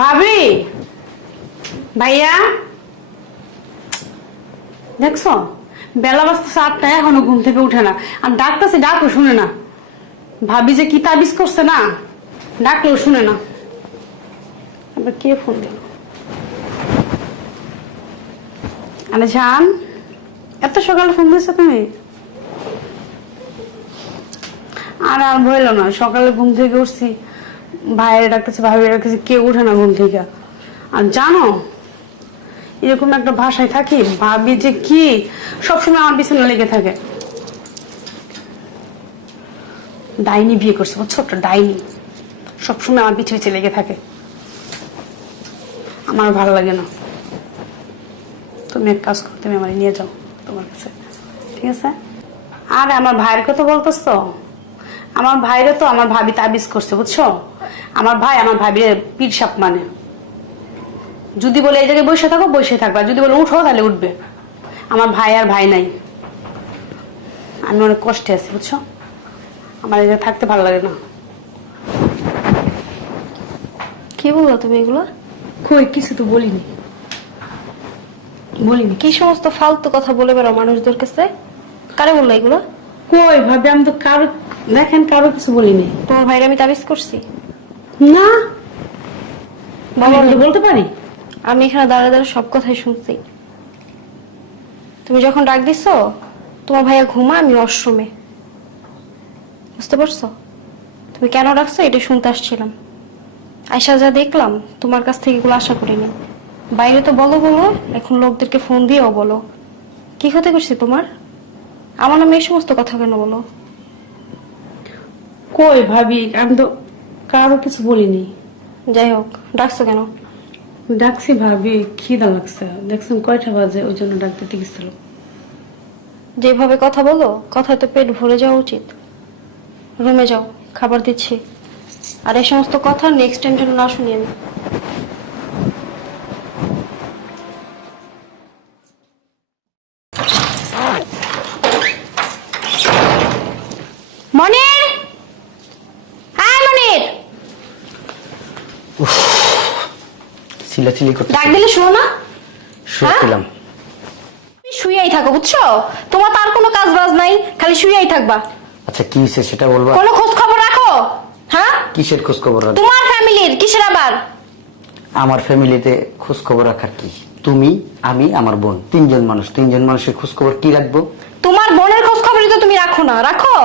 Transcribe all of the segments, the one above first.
ভাবি? ভাইয়া? দেখছ? বেলা বাজতেছে আটটা, এখনও ঘুম থেকে উঠে না। আর ডাকতেছে ডাকও শুনে না। ভাবি যে কি তাবিজ করছে না, ডাকলেও শুনে না। আবার কে ফোন দিল? আরে জান, এত সকালে ফোন দিয়েছ তুমি? আর আর বলল না, সকালে ঘুম থেকে উঠছি। ভাইয়ের ডাকতেছে, ভাবির ডাকতেছে, কেউ উঠে না ঘুম থেকে। আর জানো, এরকম একটা ভাষায় থাকি, ভাবি যে কি, সবসময় আমার পিছনে লেগে থাকে। ডাইনি বিয়ে করছে বুঝছ একটা ডাইনি। সবসময় আমার পিছু পিছিয়ে লেগে থাকে। আমার ভালো লাগে না। তুমি এক কাজ করো, তুমি আমার নিয়ে যাও তোমার কাছে। ঠিক আছে? আর আমার ভাইয়ের কথা বলতেছ? তো আমার ভাইরে তো আমার ভাবি তাবিজ করছে বুঝছ? আমার ভাই আমার ভাবির পীর সাপ মানে। যদি বলে এই জায়গায় বসে থাকো বসে থাকবা। যদি বলে উঠো তাহলে উঠবে। আমার ভাই আর ভাই নাই। আমি অনেক কষ্টে আছি বুঝছ? আমার এই জায়গায় থাকতে ভালো লাগে না। কি বলল তুমি এগুলো? কই কিছু তো বলিনি। বলিনি। কি সমস্ত ফালতু কথা বলে বেরো মানুষদের কাছে? কারে বলল এগুলো? কই? ভাবি আমি তো কারও দেখেন কারও কিছু বলিনি। তোমার ভাইরে আমি তাবিজ করছি। না? আমি বলতে পারি? আমি এখানে দাঁড়া দাঁড়া সব কথাই শুনছি। তুমি যখন ডাক দিছো তোমার ভাইয়া ঘুমা আমি অশ্রমে। বুঝতে পারছ? তুমি কেন ডাকছো এটা শুনতে আসছিলাম। আয়সা যা দেখলাম তোমার কাছ থেকে এগুলো আশা করিনি। বাইরে তো বলো বলো এখন লোকদেরকে ফোন দিয়েও বলো। কি ক্ষতি করছি তোমার? আমার নামে এই সমস্ত কথা কেন বলো? কই ভাবি? আমি তো কারও কিছু বলিনি। যাই হোক ডাকছো কেন? ডাকছি ভাবি খিদা লাগছে। দেখছেন কয়টা বাজে ওই জন্য ডাক দিতে গেছিল যেভাবে কথা বলো কথায় তো পেট ভরে যাওয়া উচিত। রুমে যাও খাবার দিচ্ছি। আর এই সমস্ত কথা নেক্সট টাইম যেন না শুনি আমি চিলাচিলি করতে ডাক দিলে শুনো না। শুয়েছিলাম তুমি শুয়েই থাকো বুঝছ? তোমার তার কোনো কাজ বাজ নাই খালি শুয়েই থাকবা। আচ্ছা কি হয়েছে সেটা বলবা? কোনো খোঁজ খবর রাখো হ্যাঁ? কিসের খোঁজ খবর রাখব? তোমার ফ্যামিলির কিসের আবার? আমার ফ্যামিলিতে খোঁজ খবর রাখার কি? তুমি আমি আমার বোন তিনজন মানুষ। তিনজন মানুষের খোঁজ খবর কি রাখব? তোমার বোনের খোঁজ খবরই তো তুমি রাখো না রাখো।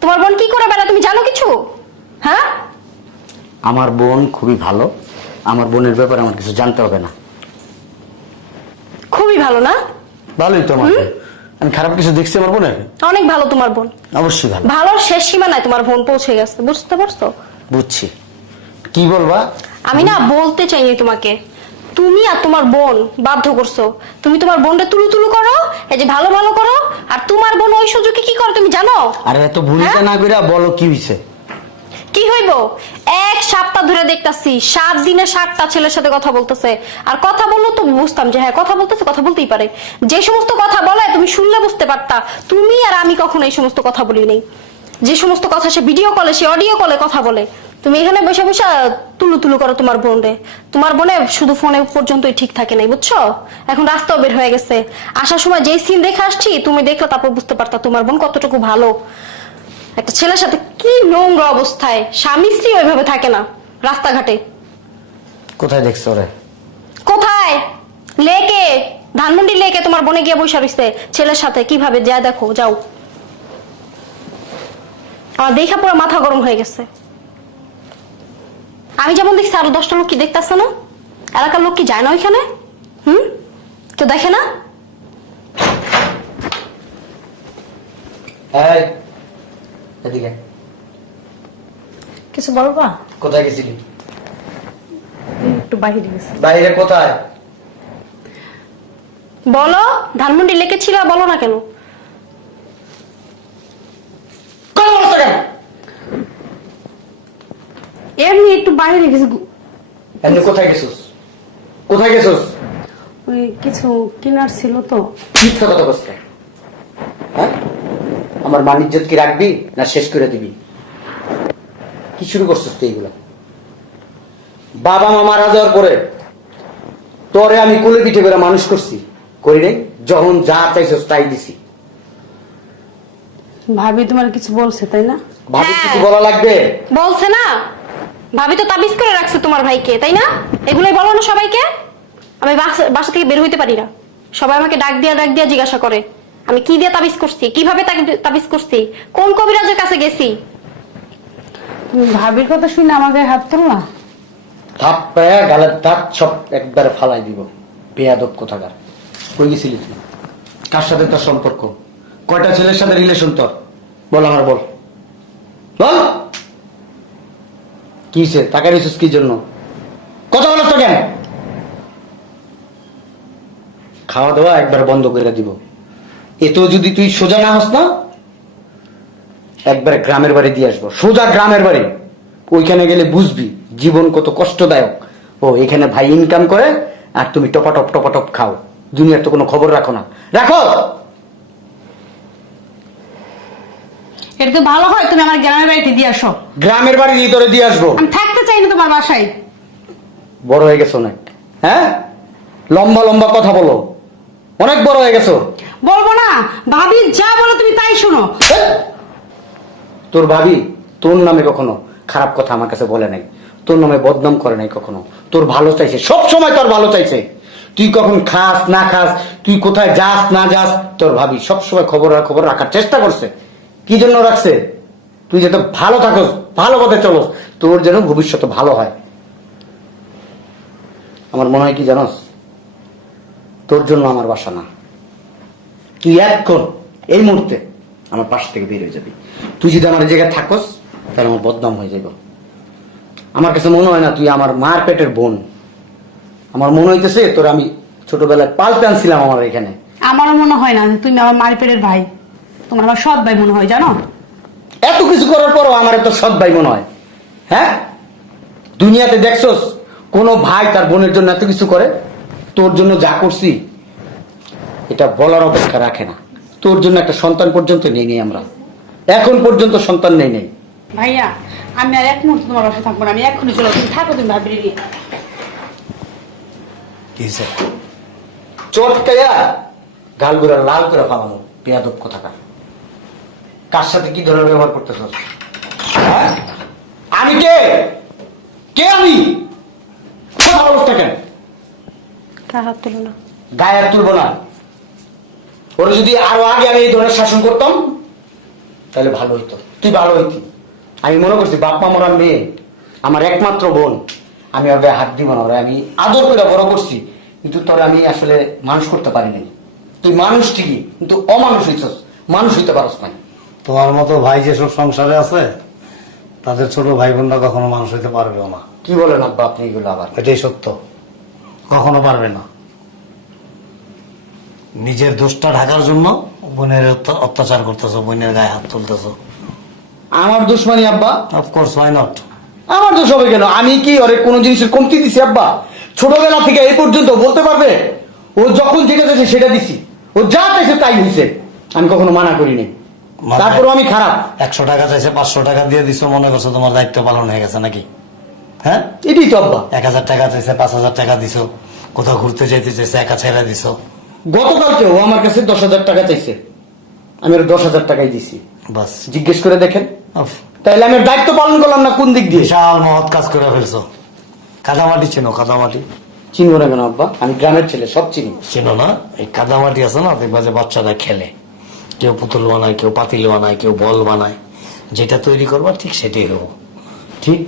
তোমার বোন কি করে বেড়া তুমি জানো কিছু? হ্যাঁ? আমার বোন খুবই ভালো আমার বোনের ব্যাপারে আমার কিছু জানতে হবে না। খুবই ভালো না? ভালোই তো আমার আমি খারাপ কিছু দেখছি আমার বোনের অনেক ভালো তোমার বোন। অবশ্যই ভালো। ভালোর শেষ সীমা নাই তোমার বোন পৌঁছে গেছে। বুঝতে পারছ? বুঝছি। কি বলবা? আমি না বলতে চাইনি তোমাকে। তুমি আর তোমার বোন বাধ্য করছ। তুমি তোমার বোনটা তুলু তুলু করো এই যে ভালো ভালো করো আর তোমার বোন ওই সুযোগে কি করে তুমি জানো? আরে এত ভূমিকা হ্যাঁ? না করে বলো কি হয়েছে কি হইব? এক সপ্তাহ ধরে দেখতাছি, সাত দিনে সাতটা ছেলের সাথে কথা বলতেছে। আর কথা বলল তো বুঝতাম যে হ্যাঁ কথা বলতেছে, কথা বলতেই পারে। যে সমস্ত কথা বলে তুমি শুনলে বুঝতে পারতা। তুমি আর আমি কখনো এই সমস্ত কথা বলি নাই। যে সমস্ত কথা সে ভিডিও কলে সে অডিও কলে কথা বলে। তুমি এখানে বসে বসে তুলু তুলু করো তোমার বোনরে। তোমার বোনে শুধু ফোনে পর্যন্তই ঠিক থাকে নাই, বুঝছ? এখন রাস্তাও বের হয়ে গেছে। আসার সময় যেই সিন দেখে আসছি, তুমি দেখলে তারপর বুঝতে পারতা তোমার বোন কতটুকু ভালো। একটা ছেলের সাথে কি নোংরা অবস্থায় স্বামী স্ত্রী ওইভাবে থাকে না রাস্তাঘাটে? কোথায় দেখছ রে কোথায়? লেকে? ধানমন্ডি লেকে তোমার বনে গিয়ে বসে রইছে ছেলের সাথে। কীভাবে? যা দেখো যাও। আমার দেখা পুরো মাথা গরম হয়ে গেছে। আমি যেমন দেখছি আরও দশটা লোক কি দেখতেছে না? এলাকার লোক কি যায় না ওইখানে? হুম? কেউ দেখে না? এই এদিকে। কিছু বলবা কোথায় গেছিলি? একটু বাইরে গেছে। বাইরে কোথায়? বলো ধানমন্ডি লেকে ছিল বলো না কেন? এমনি একটু বাইরে গেছে। এমনি কোথায় গেছিস? কোথায় গেছিস? ওই কিছু কেনার ছিল তো। মিথ্যা কথা বলছে হ্যাঁ আমার বাণিজ্য কি রাখবি না শেষ করে দিবি? কি শুরু করছিস তুই এগুলো? বাবা মা মারা যাওয়ার পরে তোরে আমি কুলে পিঠে করে মানুষ করছি করি নাই যখন যা চাইছস তাই দিছি। ভাবি তোমার কিছু বলছে তাই না? ভাবি। কিছু বলা লাগবে? বলছে না। ভাবি তো তাবিজ করে রাখছে তোমার ভাইকে তাই না? এগুলোই বলো না সবাইকে। আমি বাসা- বাসা থেকে বের হইতে পারি না। সবাই আমাকে ডাক দিয়া ডাক দিয়া জিজ্ঞাসা করে। আমি কি দিয়ে তাবিজ করছি? কীভাবে তাকে- তাবিজ করছি? কোন কবিরাজের কাছে গেছি? তুমি ভাবির কথা শুনে আমাকে হাত তুললা থাপ পায়া গালের দাঁত সব একবারে ফালাই দিব। বেয়াদব কোথাকার? কই গেছিলি তুই? কার সাথে তোর সম্পর্ক? কয়টা ছেলের সাথে রিলেশন তোর? বল আমার বল। বল! কি নিছিস কি জন্য? কথা বলো তো কেন? খাওয়া দাওয়া একবার বন্ধ করে দিব। এতেও যদি তুই সোজা না হস না একবারে গ্রামের বাড়ি দিয়ে আসব। সোজা গ্রামের বাড়ি। ওইখানে গেলে বুঝবি জীবন কত কষ্টদায়ক। ও এখানে ভাই ইনকাম করে আর তুমি টপাটপ টপাটপ খাও। দুনিয়ার তো কোনো খবর রাখো না। রাখো! এটা তো ভালো হয় তুমি আমার গ্রামের বাড়িতে দিয়ে আসো। গ্রামের বাড়ি দিয়ে তোরে দিয়ে আসব। আমি থাকতে চাই না তোমার বাসায়। বড় হয়ে গেছো অনেক। হ্যাঁ? লম্বা লম্বা কথা বলো। অনেক বড় হয়ে গেছো। বলব না, ভাবি যা বলো তুমি তাই শোনো? তোর ভাবি তোর নামে কখনো খারাপ কথা আমার কাছে বলে নাই। তোর নামে বদনাম করে নাই কখনো। তোর ভালো চাইছে, সব সময় তোর ভালো চাইছে। তুই কখন খাস, না খাস, তুই কোথায় যাস, না যাস, তোর ভাবি সব সময় খবর আর খবর রাখার চেষ্টা করছে। কি জন্য রাখছে? তুই যাতে ভালো থাকস, ভালো পথে চলস, তোর যেন ভবিষ্যতে ভালো হয়। আমার মনে হয় কি জানোস? তোর জন্য আমার বাসা না। তুই এখন এই মুহূর্তে আমার পাশ থেকে বের হয়ে যাবি। তুই যদি আমার জায়গায় থাকস তাহলে আমার বদনাম হয়ে যাবে আমার কাছে মনে হয় না তুই আমার মার পেটের বোন। আমার মনে হইতেছে তোর আমি ছোটবেলায় পাল্টে আনছিলাম আমার এখানে। আমারও মনে হয় না তুমি আমার মার পেটের ভাই। তোমার আমার সৎ ভাই মনে হয় জানো? এত কিছু করার পরও আমার এত সৎ ভাই মনে হয়। হ্যাঁ? দুনিয়াতে দেখছস কোনো ভাই তার বোনের জন্য এত কিছু করে তোর জন্য যা করছি এটা বলার অপেক্ষা রাখে না। তোর জন্য একটা সন্তান পর্যন্ত নেই নেই আমরা। এখন পর্যন্ত সন্তান নেই নেই। ভাইয়া আমি আর এক মুহূর্তে তোমার বাসায় থাকব না। আমি এক্ষুনি চলো তুমি থাকো তুমি ভাবি নিয়ে কি চটকাইয়া গালগুলা লাল করে ফালানো পেয়াদব কোথাকার কার সাথে কি ধরনের ব্যবহার করতেছ? হ্যাঁ? আমি কে? কে আমি? কথা বলছ কেন? গায়ে তুলবো না। ওরা যদি আরও আগে আমি এই ধরনের শাসন করতাম তাহলে ভালো হইতো। তুই ভালো হইতি। আমি মনে করছি বাপ মা মরা মেয়ে আমার একমাত্র বোন আমি গায়ে হাত দিব না ওরা আমি আদর করে বড় করছি কিন্তু তোর আমি আসলে মানুষ করতে পারিনি তুই মানুষ ঠিকই কিন্তু অমানুষ হইছস মানুষ হইতে পারস না তোমার মতো ভাই যেসব সংসারে আছে তাদের ছোট ভাই বোনরা কখনো মানুষ হইতে পারবেও না। কি বলেন আব্বা আপনি এগুলো আবার? এটাই সত্য। কখনো পারবে না। নিজের দোষটা ঢাকার জন্য বোনের অত্য- অত্যাচার করতেছো বোনের গায়ে হাত তুলতেছো। আমার দুশ্মনী আব্বা? অফকোর্স ওয়াই নট আমার দোষ হবে কেন? আমি কি ওরে কোনো জিনিসের কমতি দিছি আব্বা? ছোটবেলা থেকে এই পর্যন্ত বলতে পারবে? ও যখন যেটা চাইছে সেটা দিছি। ও যা চাইছে তাই হয়েছে আমি কখনো মানা করিনি। মানে- তারপরও আমি খারাপ। একশো টাকা চাইছে পাঁচশো টাকা দিয়ে দিছো মনে করছ তোমার দায়িত্ব পালন হয়ে গেছে নাকি? হ্যাঁ? এটাই তো আব্বা। এক হাজার টাকা চাইছে পাঁচ হাজার টাকা দিছো। কোথাও ঘুরতে যেতে চাইছে একা ছেড়ে দিছো। গতকালকে ও আমার কাছে দশ হাজার টাকা চাইছে। আমি ওর দশ হাজার টাকাই দিছি। বাস। জিজ্ঞেস করে দেখেন। তাইলে আমি দায়িত্ব পালন করলাম না কোন দিক দিয়ে? বিশাল মহৎ কাজ করে ফেলছো। কাদামাটি চেনো কাদামাটি? চিনবো না কেন আব্বা? আমি গ্রামের ছেলে সব চিনি। চেনো না? এই কাদামাটি আছে না দেখবা যে বাচ্চারা খেলে। কেউ পুতুল বানায় কেউ পাতিল বানায় কেউ বল বানায়। যেটা তৈরি করবা ঠিক সেটাই হব। ঠিক?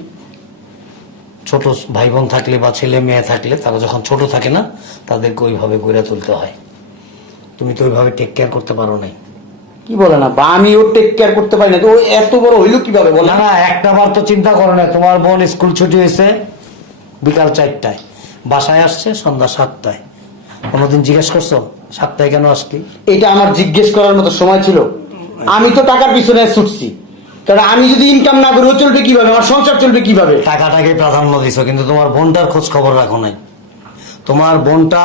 ছোট ভাই বোন থাকলে বা ছেলে মেয়ে থাকলে তারা যখন ছোট থাকে না তাদেরকে ওইভাবে গড়ে তুলতে হয়। তুমি তো ওইভাবে টেক কেয়ার করতে পারো নাই। কি বলেন আব্বা আমি ওর টেক কেয়ার করতে পারি না তো ও এত বড় হইল কীভাবে বলেন না না একটা বার তো চিন্তা করো না তোমার বোন স্কুল ছুটি হয়েছে বিকাল চারটায় বাসায় আসছে সন্ধ্যা সাতটায়। কোনোদিন জিজ্ঞেস করছ সাতটায় কেন আসলি? এটা আমার জিজ্ঞেস করার মতো সময় ছিল। আমি তো টাকার পিছনে ছুটছি। কারণ আমি যদি ইনকাম না করি ও চলবে কীভাবে? আমার সংসার চলবে কীভাবে? টাকাটাকে প্রাধান্য দিছো কিন্তু তোমার বোনটার খোঁজ খবর রাখো নাই। তোমার বোনটা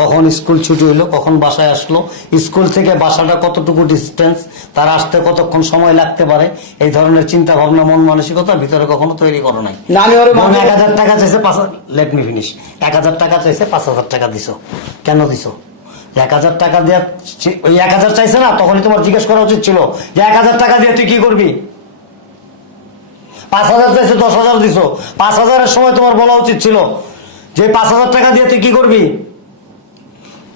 কখন স্কুল ছুটি হইল কখন বাসায় আসলো স্কুল থেকে বাসাটা কতটুকু ডিস্টেন্স তার আসতে কতক্ষণ সময় লাগতে পারে এই ধরনের চিন্তা ভাবনা মন মানসিকতা ভিতরে কখনো তৈরি করো নাই। এক হাজার টাকা চাইছে পাঁচ লেট মি ফিনিশ এক হাজার টাকা চাইছে পাঁচ হাজার টাকা দিছো। কেন দিছো? এক হাজার টাকা দিয়ে ওই এক হাজার চাইছে না তখনই তোমার জিজ্ঞেস করা উচিত ছিল যে এক হাজার টাকা দিয়ে তুই কি করবি? পাঁচ হাজার চাইছে দশ হাজার দিছো। পাঁচ হাজারের সময় তোমার বলা উচিত ছিল যে পাঁচ হাজার টাকা দিয়ে তুই কি করবি?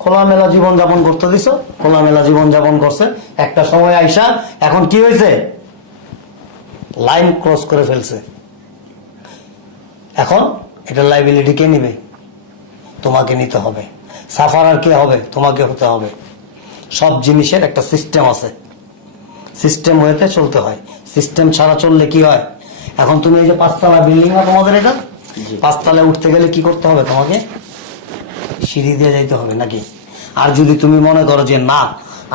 খোলামেলা জীবন যাপন করতে দিছো খোলামেলা জীবন যাপন করছে। একটা সময় আইসা এখন কি হয়েছে? লাইন ক্রস করে ফেলছে। এখন এটা লাইবিলিটি কে নিবে? তোমাকে নিতে হবে। সাফার আর কে হবে? তোমাকে হতে হবে। সব জিনিসের একটা সিস্টেম আছে। সিস্টেম হয়েতে চলতে হয়। সিস্টেম ছাড়া চললে কি হয়? এখন তুমি এই যে পাঁচতলা বিল্ডিং না তোমাদের এটা? পাঁচতলায় উঠতে গেলে কি করতে হবে তোমাকে? সিঁড়ি দিয়ে যাইতে হবে নাকি? আর যদি তুমি মনে করো যে না,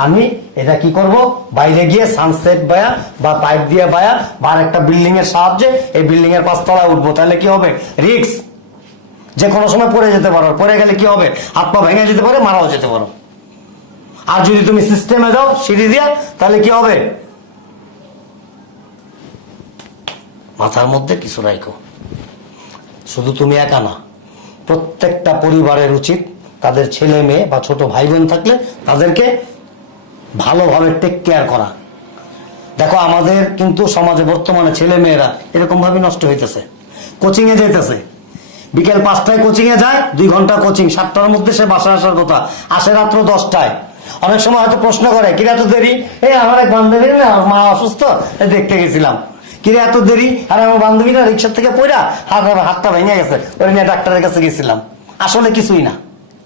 আমি এটা কি করব? বাইরে গিয়ে সানসেট বায়া বা পাইপ দিয়ে বায়া বা একটা বিল্ডিং এর সাহায্যে এই বিল্ডিং এর পাঁচতলায় উঠবো, তাহলে কি হবে? রিক্স যে কোনো সময় পড়ে যেতে পারো। পড়ে গেলে কি হবে? হাত পা ভেঙে যেতে পারে, মারাও যেতে পারো। আর যদি তুমি সিস্টেমে যাও, সিঁড়ি দিয়া, তাহলে কি হবে? মাথার মধ্যে কিছু রাখো শুধু তুমি একা না প্রত্যেকটা পরিবারের উচিত তাদের ছেলে মেয়ে বা ছোট ভাই বোন থাকলে তাদেরকে ভালোভাবে টেক কেয়ার করা। দেখো, আমাদের কিন্তু সমাজে বর্তমানে ছেলে মেয়েরা এরকম ভাবে নষ্ট হইতেছে। কোচিং এ যাইতেছে। বিকেল পাঁচটায় কোচিং এ যায়, দুই ঘণ্টা কোচিং সাতটার মধ্যে সে বাসায় আসার কথা। আসে রাত্র দশটায়। অনেক সময় হয়তো প্রশ্ন করে, কিরা তো দেরি? এই আমার এক বান্ধবী না, মা অসুস্থ। দেখতে গেছিলাম। কিরে, এত দেরি? আর, আমার বান্ধবীরা রিক্সার থেকে পড়া হাত হাতটা ভেঙে গেছে। ওই নিয়ে ডাক্তারের কাছে গেছিলাম। আসলে কিছুই না।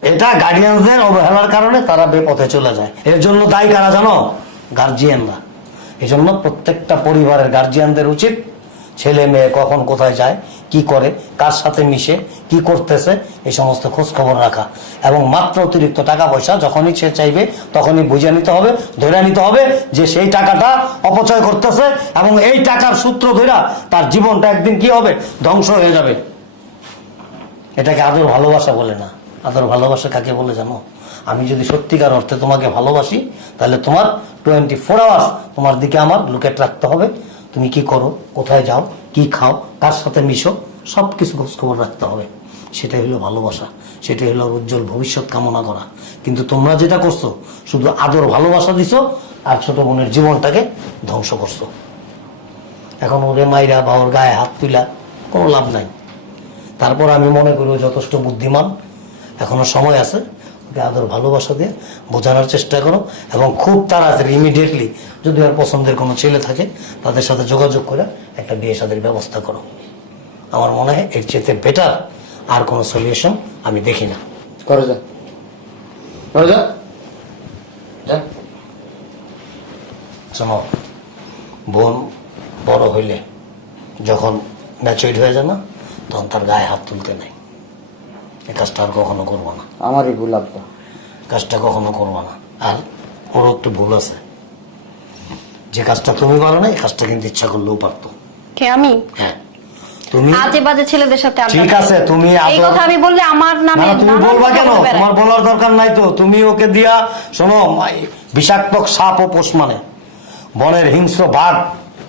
এটা গার্ডিয়ানদের অবহেলার কারণে তারা বেপথে চলে যায়। এর জন্য দায়ী কারা জানো? গার্জিয়ানরা এই জন্য প্রত্যেকটা পরিবারের গার্জিয়ানদের উচিত ছেলে মেয়ে কখন কোথায় যায়, কি করে, কার সাথে মিশে, কি করতেছে, এই সমস্ত খোঁজ খবর রাখা। এবং মাত্র অতিরিক্ত টাকা পয়সা যখনই সে চাইবে, তখনই বুঝে নিতে হবে, ধরে নিতে হবে যে সেই টাকাটা অপচয় করতেছে এবং এই টাকার সূত্র ধরা তার জীবনটা একদিন কি হবে? ধ্বংস হয়ে যাবে। এটাকে আদর ভালোবাসা বলে না। আদর ভালোবাসা কাকে বলে জানো? আমি যদি সত্যিকার অর্থে তোমাকে ভালোবাসি, তাহলে তোমার টোয়েন্টি ফোর আওয়ার্স তোমার দিকে আমার লুকেট রাখতে হবে। তুমি কি করো? কোথায় যাও? কি খাও? কার সাথে মিশো? সব কিছু খোঁজখবর রাখতে হবে। সেটাই হলো ভালোবাসা। সেটাই হলো উজ্জ্বল ভবিষ্যৎ কামনা করা। কিন্তু তোমরা যেটা করছ, শুধু আদর ভালোবাসা দিছো আর ছোট বোনের জীবনটাকে ধ্বংস করছ। এখন ওরে মাইরা বা ওর গায়ে হাত তুলা কোনো লাভ নাই। তারপর আমি মনে করি যথেষ্ট বুদ্ধিমান। এখনও সময় আছে। আদর ভালোবাসা দিয়ে বোঝানোর চেষ্টা করো এবং খুব তাড়াতাড়ি ইমিডিয়েটলি যদি আর পছন্দের কোনো ছেলে থাকে তাদের সাথে যোগাযোগ করে একটা বিয়ে সাদের ব্যবস্থা করো। আমার মনে হয় এর চেয়ে বেটার আর কোনো সলিউশন আমি দেখি না। করো যা। করো যা। যা। শোনো বোন বড় হইলে যখন ম্যাচুইড হয়ে যায় না তখন তার গায়ে হাত তুলতে নেই। এই কাজটা আর কখনো করব না। আমারই ভুল আব্বা। কাজটা কখনো করব না। আর ওরও একটু ভুল আছে। যে কাজটা তুমি পারো না এই কাজটা কিন্তু ইচ্ছা করলেও পারতো। কে আমি? হ্যাঁ। তুমি? আজে বাজে ছেলেদের সাথে ঠিক আছে তুমি এই কথা আমি বললে আমার নামে তুমি বলবা কেন? তোমার বলার দরকার নাই তো। তুমি ওকে দিয়া শোনো বিষাক্ত সাপ ও পোষ মানে। বনের হিংস্র বাঘ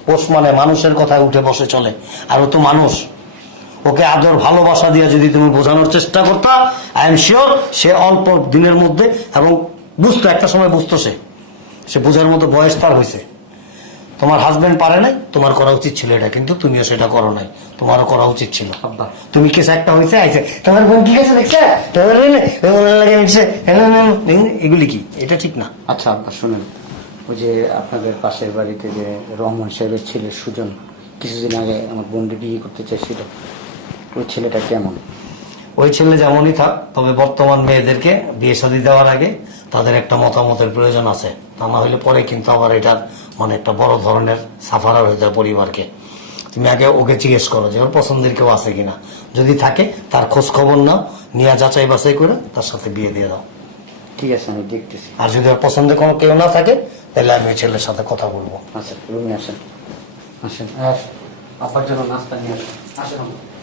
পোষ মানে মানুষের কথায় উঠে বসে চলে। আর ও তো মানুষ। ওকে আদর ভালোবাসা দিয়ে যদি তুমি বোঝানোর চেষ্টা করতা আই এম শিওর সে অল্প দিনের মধ্যে এবং বুঝতো একটা সময় বুঝতো সে। সে বোঝার মতো বয়স তার হয়েছে। তোমার হাজবেন্ড পারে নাই তোমার করা উচিত ছিল এটা কিন্তু তুমিও সেটা করো নাই। তোমারও করা উচিত ছিল। তুমি কেস একটা হয়েছে আইছে। তোমার বোন ঠিক আছে দেখছে? এগুলি কি? এটা ঠিক না। আচ্ছা আব্বা শুনেন। ওই যে আপনাদের পাশের বাড়িতে যে রহমান সাহেবের ছেলে সুজন কিছুদিন আগে আমার বোনকে বিয়ে করতে চাইছিল। ওই ছেলেটা কেমন? ওই ছেলে যেমনই থাক তবে বর্তমান মেয়েদেরকে বিয়ে শাদী দেওয়ার আগে তাদের একটা মতামতের প্রয়োজন আছে। তা না হলে পরে কিন্তু আবার এটার মানে একটা বড় ধরনের সাফারার হয়ে যায় পরিবারকে। তুমি আগে ওকে জিজ্ঞেস করো যে ওর পছন্দের কেউ আছে কিনা। যদি থাকে তার খোঁজ খবর নাও নিয়ে যাচাই বাছাই করে তার সাথে বিয়ে দিয়ে দাও। ঠিক আছে আমি দেখতেছি। আর যদি ওর পছন্দের কোনো কেউ না থাকে তাহলে আমি ওই ছেলের সাথে কথা বলব। আচ্ছা রুমে আসেন। আসেন। আর আব্বার জন্য নাস্তা নিয়ে আসেন। আসেন।